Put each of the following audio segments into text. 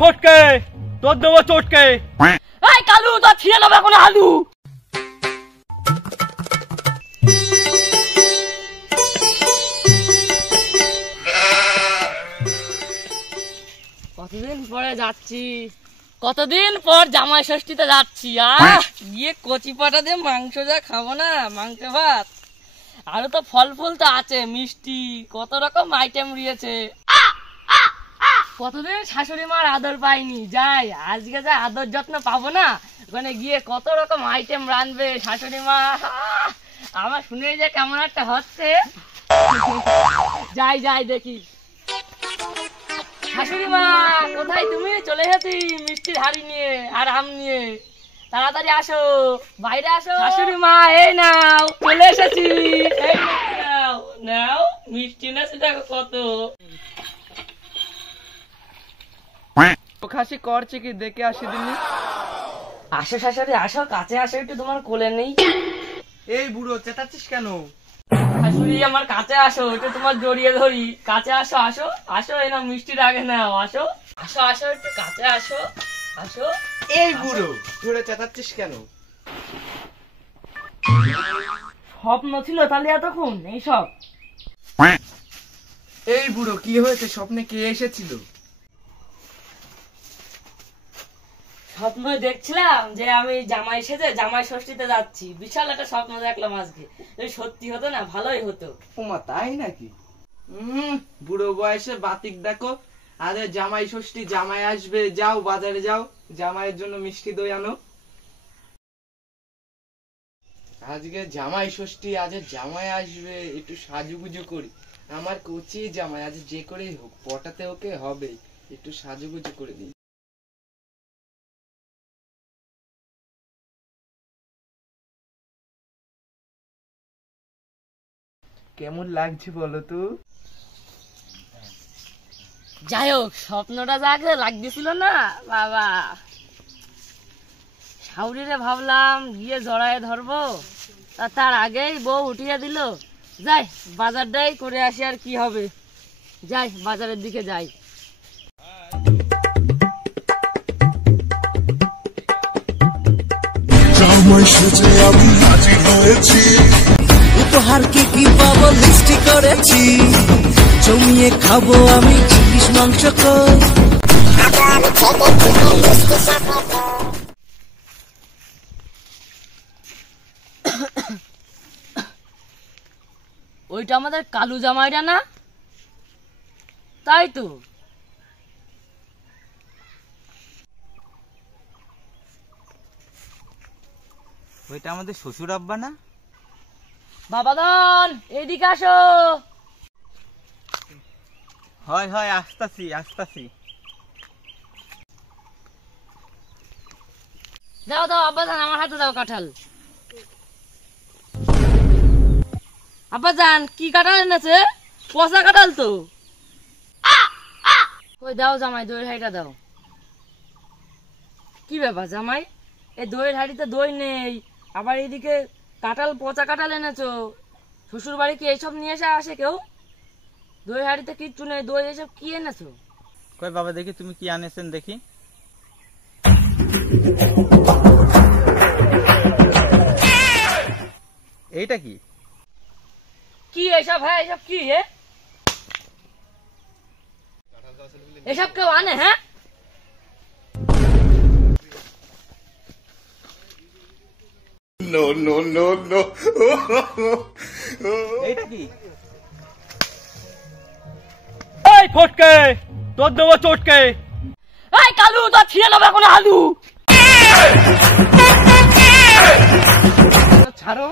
ফটকে তোর দেবো চটকে। এই কালু তো ছিঁড়ে নেবে এখন আলু। কতদিন পরে যাচ্ছি, কতদিন পর জামাই ষষ্ঠীতে যাচ্ছি। গিয়ে কচি পাটা দিয়ে মাংস যা খাবো না, মাংস ভাত, আরো তো ফল ফুল তো আছে, মিষ্টি, কত রকম আইটেম রয়েছে। কতদিন শাশুড়ি মার আদর পাইনি, যাই আজকে যা আদর যত্ন পাবো না, ওখানে গিয়ে কত রকম আইটেম রাঁধবে শাশুড়ি মা। আমার শুনে যে কেমন একটা হচ্ছে, যাই যাই দেখি। শাশুড়ি মা কোথায় তুমি? চলে এসেছি মিষ্টির হাড়ি নিয়ে আর আম নিয়ে, তাড়াতাড়ি আসো, বাইরে আসো। শাশুড়ি মা এই নাও, চলে এসেছি, এই নাও নাও মিষ্টি না, সেটা কত খাসি করছে কি দেখে আসি দিনি। আসো শাশুড়ি আসো, কাছে আসো একটু, তোমার কোলে নেই। এই বুড়ো চেঁচাচ্ছিস কেন? শাশুড়ি আমার কাছে আসো, একটু তোমার জড়িয়ে ধরি, কাছে আসো আসো আসো, এই নাও মিষ্টির আগে নাও, আসো আসো আসো একটু কাছে আসো আসো। এই বুড়ো ধরে চেঁচাচ্ছিস কেন? স্বপ্ন ছিল তাহলে এতক্ষণ এইসব? এই বুড়ো কি হয়েছে? স্বপ্নে কে এসেছিল? স্বপ্ন দেখছিলাম যে আমি জামাই সেজে জামাই ষষ্ঠীতে যাচ্ছি, বিশাল একটা স্বপ্ন দেখলাম আজকে, যদি সত্যি হতো না ভালোই হতো। ওমা তাই নাকি? বুড়ো বয়সে বাতিক দেখো। আরে জামাই ষষ্ঠী, জামাই আসবে, যাও বাজারে যাও, জামাইয়ের জন্য মিষ্টি দই আনো। আজকে জামাই ষষ্ঠী, আজ জামাই আসবে, একটু সাজুগুজু করি। আমার কচি জামাই, আজ যে করেই হোক পটাতে ওকে হবে, একটু সাজুগুজু করে দিই। কেমন লাগছে বলো তো? যাই হোক স্বপ্নটা যাকে লাগতেছিল না বাবা, শাউরিরে ভাবলাম গিয়ে জড়ায় ধরবো, তার আগেই বউ উঠিয়ে দিল। যাই বাজারটাই করে আসি, আর কি হবে, যাই বাজারের দিকে যাই। উপহার কি পাবো লিস্টি করেছি, জমিয়ে খাবো আমি ইলিশ মাংস। ওইটা আমাদের কালু জামাইটা না? তাই তো। ওইটা আমাদের শ্বশুর আব্বা না? বাবাধন এদিকে আসো। হয় হয় আসতাছি আসতাছি। দাও দাও আব্বাজান, আমার হাতে দাও কাঁঠাল। আব্বাজান কি কাঁঠাল এনেছে? পচা কাঁঠাল তো। ওই দাও জামাই দইয়ের হাঁড়িটা দাও। কি ব্যাপার জামাই, এই দইয়ের হাঁড়িতে দই নেই, আবার এইদিকে কাঁঠাল, পচা কাঁঠাল এনেছো। শ্বশুর বাড়ি কি এইসব নিয়ে এসে আসে কেউ? দই হাঁড়িতে কিচ্ছু নেই, দই এসব কি এনেছো? কই বাবা দেখি তুমি কি আনেছেন দেখি। এইটা কি? কি এসব? হ্যাঁ এসব কি? এসব কেউ আনে? হ্যাঁ No, no, no, no. এইটা কি? এই ফটকে তোর দেবো চটকে। এই কালু তো ছিঁড়ে নেবে এখন আলু। ছাড়ো,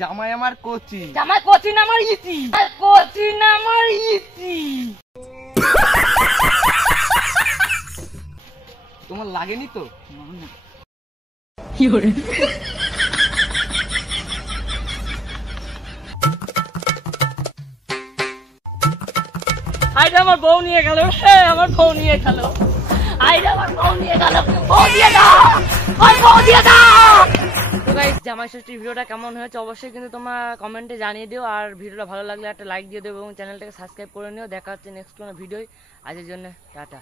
জামাই আমার কচি। জামাই কচি না আমার ইতি, কচি না আমার ইতি। তোমার লাগেনি তো? আইটা আমার বউ নিয়ে গেল, আমার বউ নিয়ে গেল, আইটা আমার বউ নিয়ে গেল, বউ দিয়ে দাও, ওই বউ দিয়ে দাও। তো গাইস জামাই ষষ্ঠীর ভিডিওটা কেমন হয়েছে অবশ্যই কিন্তু তোমরা কমেন্টে জানিয়ে দিও, আর ভিডিওটা ভালো লাগলে একটা লাইক দিয়ে দেবো এবং চ্যানেলটাকে সাবস্ক্রাইব করে নিও। দেখা হচ্ছে নেক্সট কোনো ভিডিও, আজকের জন্য টাটা।